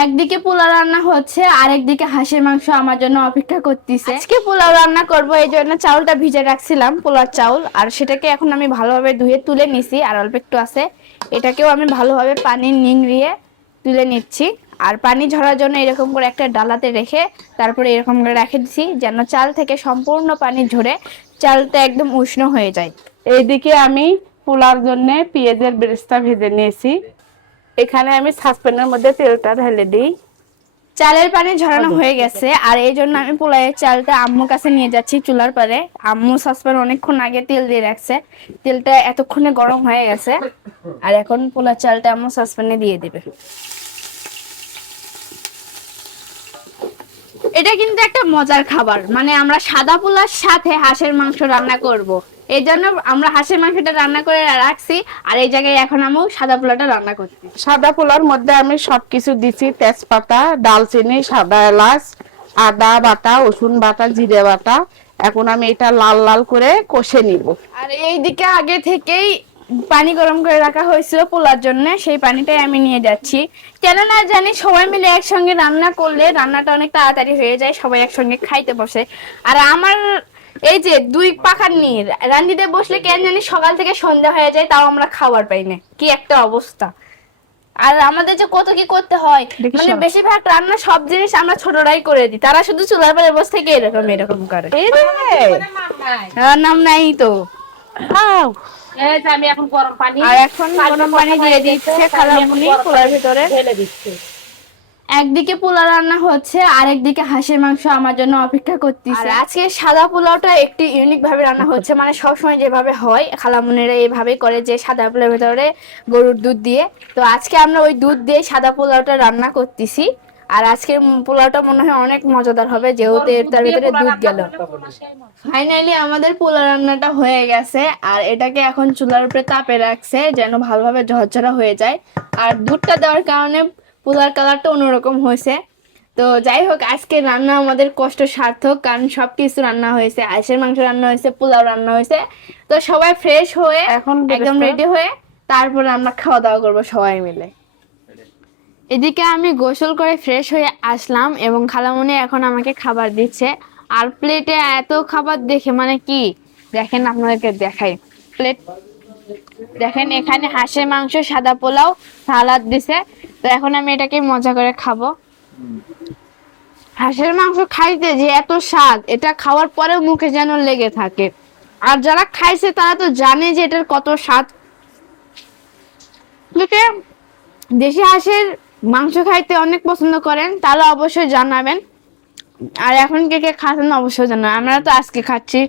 একদিকে পোলাও রান্না হচ্ছে, আরেকদিকে হাঁসের মাংস আমার জন্য অপেক্ষা করতেছে। আজকে পোলাও রান্না করব, এই জন্য চাউলটা ভিজে রাখছিলাম, পোলার চাউল, আর সেটাকে এখন আমি ভালোভাবে ধুয়ে তুলে নিছি। আর অল্প একটু আছে, এটাকেও আমি ভালোভাবে পানি নিংড়িয়ে তুলে নিচ্ছি। আর পানি ঝরার জন্য এরকম করে একটা ডালাতে রেখে তারপরে এরকম করে রেখে দিছি, যেন চাল থেকে সম্পূর্ণ পানি ঝরে চালটা একদম উষ্ণ হয়ে যায়। এইদিকে আমি পোলার জন্য পেঁয়াজের বেরেস্তা ভেজে নিয়েছি। এখানে আমি সসপ্যানের মধ্যে তেলটা ঢেলে দিই। চালের পানি ঝরানো হয়ে গেছে, আর এই জন্য আমি পোলাওয়ের চালটা আম্মুর কাছে নিয়ে যাচ্ছি চুলার পারে। আম্মু সসপ্যান অনেকক্ষণ আগে তেল দিয়ে রাখছে, তেলটা এতক্ষণে গরম হয়ে গেছে। আর এখন পোলার চালটা আম্মু সসপ্যানে দিয়ে দিবে। এটা কিন্তু একটা মজার খাবার, মানে আমরা সাদা পোলার সাথে হাঁসের মাংস রান্না করব। এই জন্য আমরা হাঁসের মাংসটা রান্না করে রাখছি, আর এই জায়গায় এখন আম্মু সাদা পোলাটা রান্না করছি। সাদা পোলার মধ্যে আমি সবকিছু দিছি, তেজপাতা, দালচিনি, সাদা এলাচ, আদা বাটা, রসুন বাটা, জিরে বাটা। এখন আমি এটা লাল লাল করে কষে নিব। আর এইদিকে আগে থেকেই পানি গরম করে রাখা হয়েছিল পোলার জন্য, সেই পানিটাই আমি নিয়ে যাচ্ছি। কেন না জানি সবাই মিলে একসঙ্গে রান্না করলে রান্নাটা অনেক তাড়াতাড়ি হয়ে যায়, সবাই একসঙ্গে খাইতে বসে। আর আমার এই যে দুই পাখার নিয়ে রান্দিতে বসলে কেন জানি সকাল থেকে সন্ধ্যা হয়ে যায়, তাও আমরা খাবার পাই না, কি একটা অবস্থা। আর আমাদের যে কত কি করতে হয়, মানে বেশিরভাগ রান্না সব জিনিস আমরা ছোটরাই করে দিই, তারা শুধু চুলার পরে বসে থেকে এরকম এরকম করে। এই রে, নাম নাই তো। আউ, আমি এখন গরম পানি আর এখন গরম পানি দিয়ে দিচ্ছে খালামুনি পোলার ভিতরে। ঢেলে দিচ্ছি। একদিকে পোলাও রান্না হচ্ছে, আরেকদিকে হাঁসের মাংস আমার জন্য অপেক্ষা করতেছে। আর আজকে সাদা পোলাওটা একটু ইউনিক ভাবে রান্না হচ্ছে, মানে সবসময় যেভাবে হয় খালামুনিরা এইভাবে করে, যে সাদা পোলাওর ভিতরে গরুর দুধ দিয়ে। তো আজকে আমরা ওই দুধ দিয়ে সাদা পোলাওটা রান্না করতেছি। আর আজকের পোলাওটা মনে হয় অনেক মজাদার হবে, যেহেতু তার ভিতরে দুধ গেল। ফাইনালি আমাদের পোলাও রান্নাটা হয়ে গেছে, আর এটাকে এখন চুলার উপরে তাপে রাখছে যেন ভালোভাবে ঝরঝরা হয়ে যায়। আর দুধটা দেওয়ার কারণে পোলার কালারটা অন্যরকম হয়েছে। তো যাই হোক, আজকে রান্না আমাদের কষ্ট সার্থক, কারণ সবকিছু রান্না হয়েছে, হাঁসের মাংস রান্না হয়েছে, পোলাও রান্না হয়েছে। তো সবাই ফ্রেশ হয়ে এখন একদম রেডি হয়ে তারপরে আমরা খাওয়া দাওয়া করবো সবাই মিলে। এদিকে আমি গোসল করে ফ্রেশ হয়ে আসলাম এবং খালামুনি এখন আমাকে খাবার দিচ্ছে। আর প্লেটে এত খাবার দেখে মানে কি, দেখেন আপনাদেরকে দেখাই প্লেট। দেখেন এখানে হাঁসের মাংস, সাদা পোলাও, সালাদ দিছে। তো এখন আমি এটাকে মজা করে খাবো। হাঁসের মাংস খাইতে যে এত স্বাদ, এটা খাওয়ার পরেও মুখে যেন লেগে থাকে। আর যারা খাইছে তারা তো জানে যে এটার কত স্বাদ। লোকে দেশি হাঁসের মাংস খাইতে অনেক পছন্দ করেন, তাহলে অবশ্যই জানাবেন। আর এখন কে কে খাচ্ছেন অবশ্যই জানাবেন, আমরা তো আজকে খাচ্ছি।